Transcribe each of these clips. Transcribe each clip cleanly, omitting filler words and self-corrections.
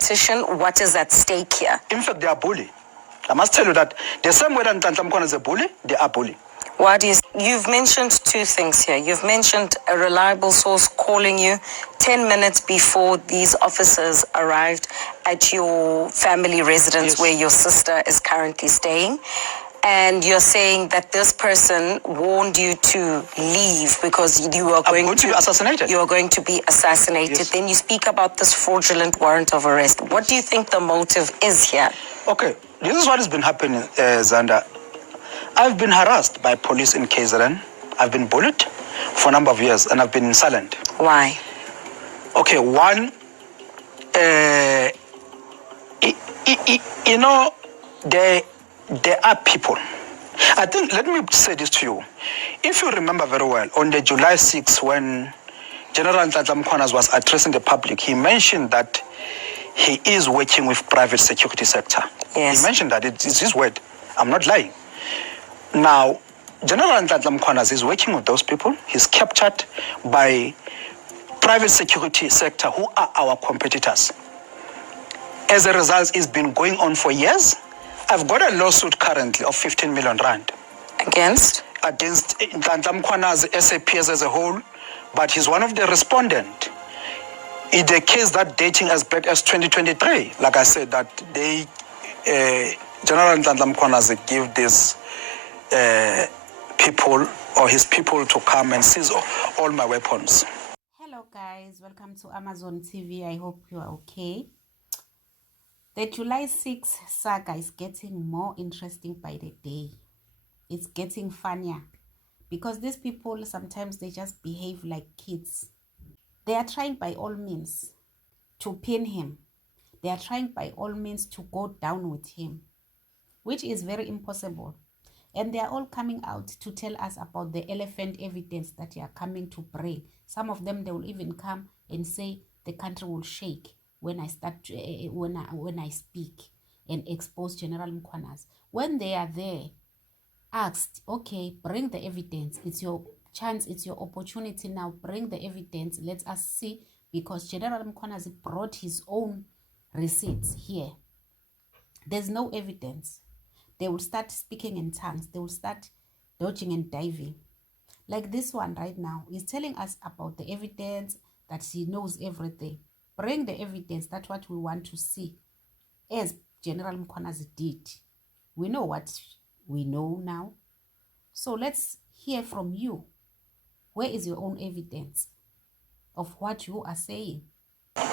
What is at stake here? In fact, they are bully. I must tell you that the same way that Nhlanhla Mkhwana is a bully, they are bully. You've mentioned two things here. You've mentioned a reliable source calling you 10 minutes before these officers arrived at your family residence, yes, where your sister is currently staying. And you're saying that this person warned you to leave because you are going to be assassinated. You are going to be assassinated. Yes. Then you speak about this fraudulent warrant of arrest. What do you think the motive is here? Okay, this is what has been happening, Zanda. I've been harassed by police in KZN. I've been bullied for a number of years, and I've been silent. Why? Okay, one, you know, there are people. I think, let me say this to you. If you remember very well, on the July 6th, when General Nhlanhla Mkhwana was addressing the public, he mentioned that he is working with private security sector. Yes. He mentioned that, it's his word. I'm not lying. Now, General Nhlanhla Mkhwana is working with those people. He's captured by private security sector, who are our competitors. As a result, it's been going on for years. I've got a lawsuit currently of 15 million rand. Against Nhlanhla Mkhwana's SAPS as a whole, but he's one of the respondents. In the case that dating as back as 2023, like I said, that they, General Nhlanhla Mkhwana give this people or his people to come and seize all my weapons. Hello guys, welcome to Amazon TV. I hope you are okay. The July 6th saga is getting more interesting by the day. It's getting funnier because these people, sometimes they just behave like kids. They are trying by all means to pin him. They are trying by all means to go down with him, which is very impossible. And they are all coming out to tell us about the elephant evidence that they are coming to bring. Some of them, they will even come and say the country will shake when I start when I speak and expose General Mkhwana. When they are there, asked, okay, bring the evidence. It's your chance, it's your opportunity now. Bring the evidence. Let us see, because General Mkhwana brought his own receipts here. There's no evidence. They will start speaking in tongues. They will start dodging and diving. Like this one right now is telling us about the evidence, that he knows everything. Bring the evidence. That's what we want to see. As General Mkhwana did. We know what we know now. So let's hear from you. Where is your own evidence of what you are saying?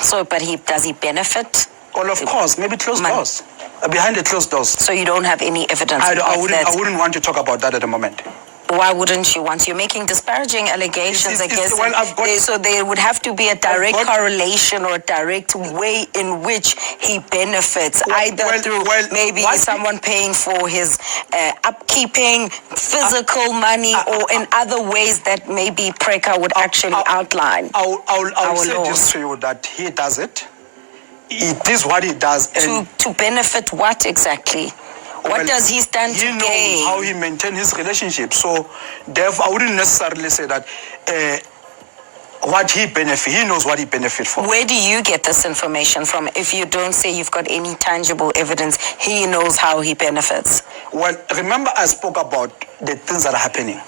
So, but does he benefit? Well, of course, maybe closed doors. Behind the closed doors. So you don't have any evidence? I wouldn't want to talk about that at the moment. Why wouldn't you want? You're making disparaging allegations against him. So there would have to be a direct correlation or a direct way in which he benefits, either through maybe someone paying for his upkeeping, physical money, or in other ways that maybe Preka would actually outline. I'll say this to you, that he does it. It is what he does. To benefit what exactly? What does he stand to gain? He knows how he maintains his relationship. So, therefore, I wouldn't necessarily say that what he benefits, he knows what he benefits from. Where do you get this information from? If you don't say you've got any tangible evidence, he knows how he benefits. Well, remember I spoke about the things that are happening.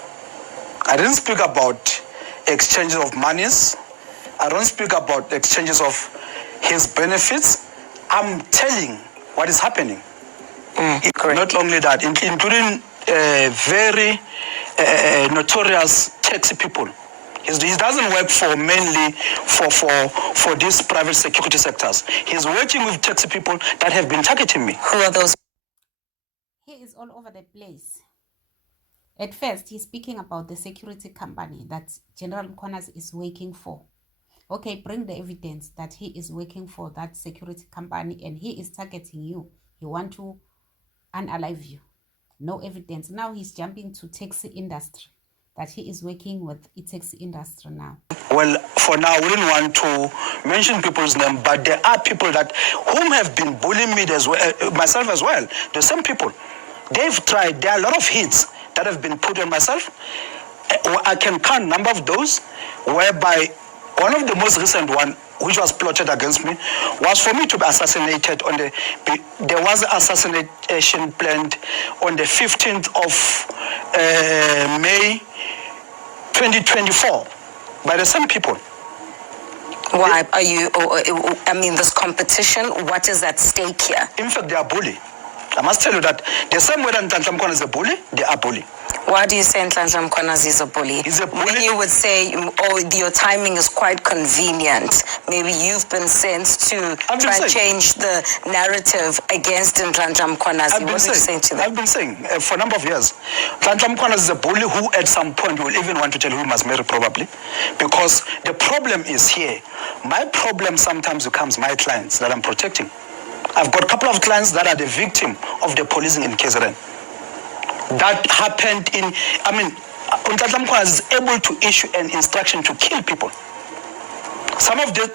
I didn't speak about exchanges of monies. I don't speak about exchanges of his benefits. I'm telling what is happening. Not only that, including very notorious taxi people. He doesn't work for mainly for these private security sectors. He's working with taxi people that have been targeting me. Who are those? He is all over the place. At first, he's speaking about the security company that General Mkhwana is working for. Okay, bring the evidence that he is working for that security company and he is targeting you. He wants to unalive you. No evidence. Now he's jumping to taxi industry, that he is working with the taxi industry now. Well, for now, we didn't want to mention people's name, but there are people that whom have been bullying me as well, myself as well. The same people. They've tried. There are a lot of hits that have been put on myself. I can count a number of those whereby One of the most recent one, which was plotted against me, was for me to be assassinated on the. There was an assassination planned on the 15th of May 2024 by the same people. Why are you, I mean, this competition, what is at stake here? In fact, they are bully. I must tell you that the same way that Nhlanhla Mkhwanazi is a bully, they are bully. Why do you say Nhlanhla Mkhwanazi is a bully? He's a bully. When you would say, your timing is quite convenient, maybe you've been sent to try and change the narrative against Nhlanhla Mkhwanazi. What are you saying to that? I've been saying for a number of years, Nhlanhla Mkhwanazi is a bully who at some point will even want to tell who he must marry, probably. Because the problem is here. My problem sometimes becomes my clients that I'm protecting. I've got a couple of clients that are the victim of the policing in KZN. That happened in, I mean, Nhlanhla Mkhwanazi is able to issue an instruction to kill people. Some of their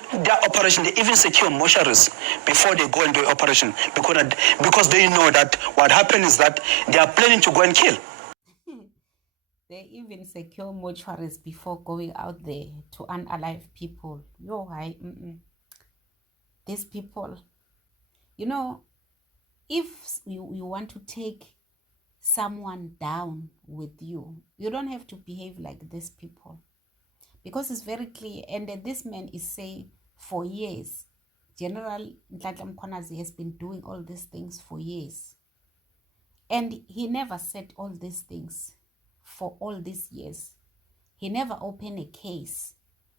operation, they even secure mortuaries before they go into operation because they know that what happened is that they are planning to go and kill. They even secure mortuaries before going out there to unalive people. Yo, hi. These people, you know, if you want to take someone down with you, you don't have to behave like these people, because it's very clear. And this man is saying for years, General Nhlanhla Mkhwanazi has been doing all these things for years, and he never said all these things for all these years. He never opened a case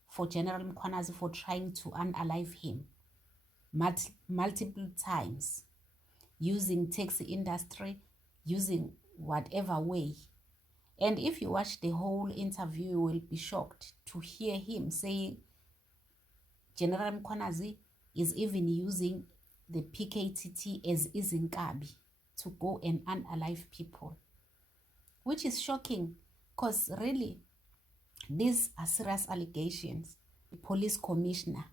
for General Mkhwanazi for trying to unalive him multiple times, using taxi industry, using whatever way. And if you watch the whole interview, you will be shocked to hear him saying General Mkhwanazi is even using the PKTT as izinkabi to go and unalive people, which is shocking, because really these are serious allegations. The police commissioner,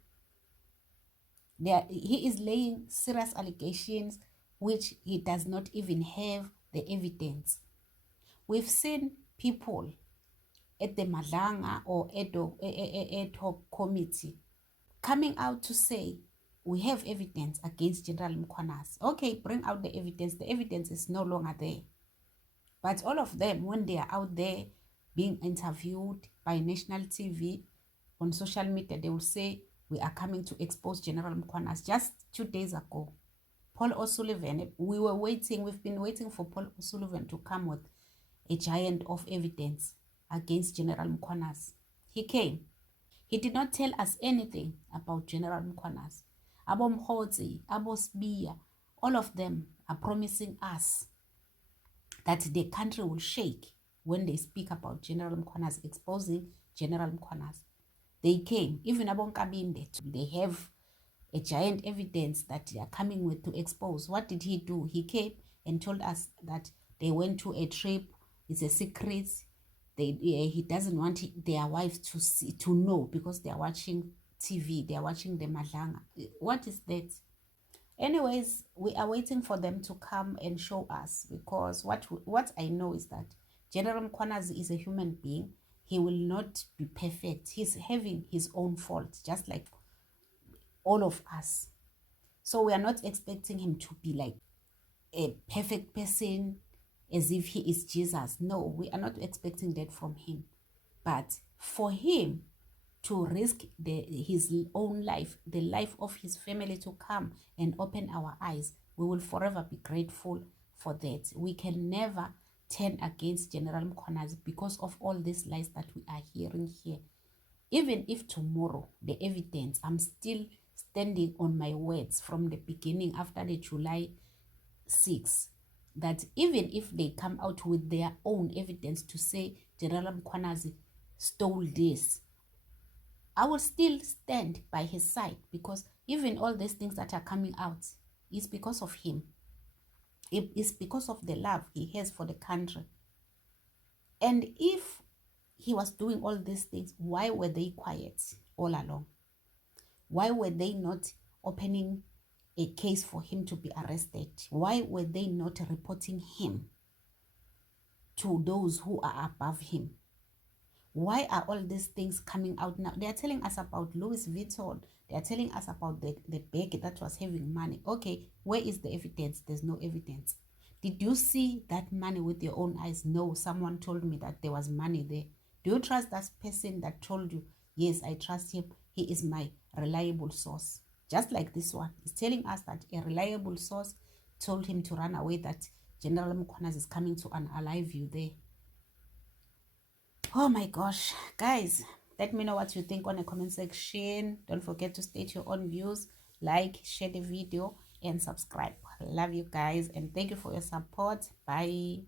he is laying serious allegations which he does not even have the evidence. We've seen people at the Madlanga or ad hoc committee coming out to say, we have evidence against General Mkhwanazi. Okay, bring out the evidence. The evidence is no longer there. But all of them, when they are out there being interviewed by national TV, on social media, they will say, we are coming to expose General Mkhwanazi. Just 2 days ago, Paul O'Sullivan, we've been waiting for Paul O'Sullivan to come with a giant of evidence against General Mkhwanazi. He came. He did not tell us anything about General Mkhwanazi. Abo Mkhotsi, Abo Sbiya, all of them are promising us that the country will shake when they speak about General Mkhwanazi, exposing General Mkhwanazi. They came, even Abo Nkabinde, they have a giant evidence that they are coming with to expose. What did he do? He came and told us that they went to a trip. It's a secret. He doesn't want their wives to know, because they are watching TV. They are watching the Madlanga. What is that? Anyways, we are waiting for them to come and show us, because what I know is that General Mkhwanazi is a human being. He will not be perfect. He's having his own fault, just like all of us. So we are not expecting him to be like a perfect person, as if he is Jesus. No, we are not expecting that from him. But for him to risk his own life, the life of his family, to come and open our eyes, we will forever be grateful for that. We can never turn against General Mkhwanazi because of all these lies that we are hearing here. Even if tomorrow, the evidence, I'm still standing on my words from the beginning after the July 6, that even if they come out with their own evidence to say General Mkhwanazi stole this, I will still stand by his side, because even all these things that are coming out is because of him. It is because of the love he has for the country. And if he was doing all these things, why were they quiet all along? Why were they not opening a case for him to be arrested? Why were they not reporting him to those who are above him? Why are all these things coming out now? They are telling us about Louis Vuitton. They are telling us about the bag that was having money. Okay, where is the evidence? There's no evidence. Did you see that money with your own eyes? No, someone told me that there was money there. Do you trust that person that told you? Yes, I trust him. He is my reliable source. Just like this one. It's telling us that a reliable source told him to run away, that General Mukwanas is coming to unalive you there. Oh my gosh, guys, let me know what you think on the comment section. Don't forget to state your own views, like, share the video, and subscribe. Love you guys, and thank you for your support. Bye.